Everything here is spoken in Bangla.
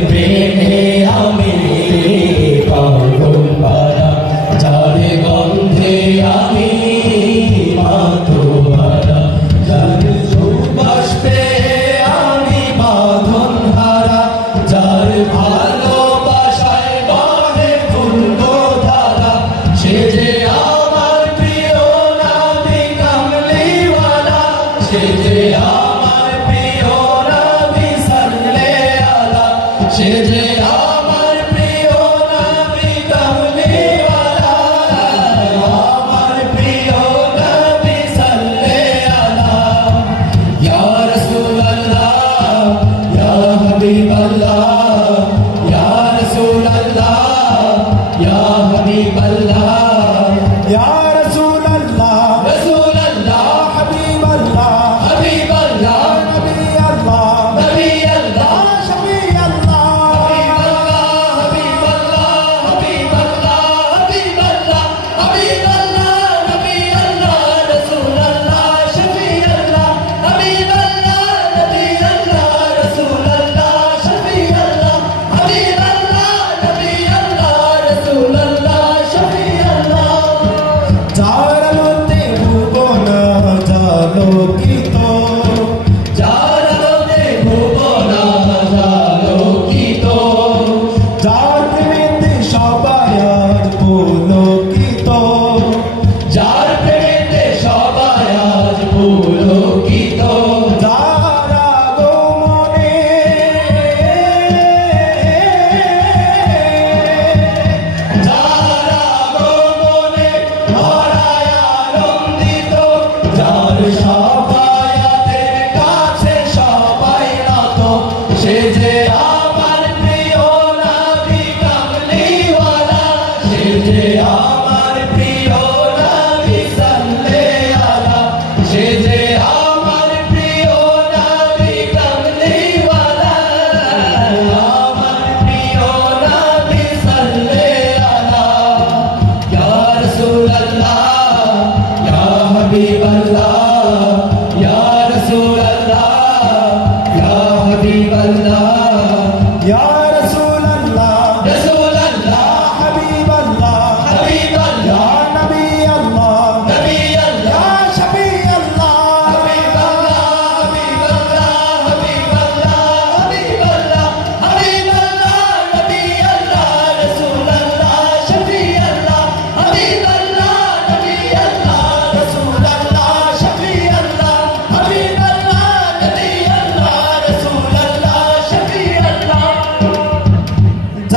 প্রেমে আমি পাগল পারা যার গন্ধে আমি মাতোহারা যার সুবাস পেয়ে আমি বাঁধন হারা যার ভালোবাসায় বাঁধে তুল্য ধারা সে যে আমার প্রিয় নাবি কামলিওয়ালা, সে যে আমার আলা সে সারা भी बंदा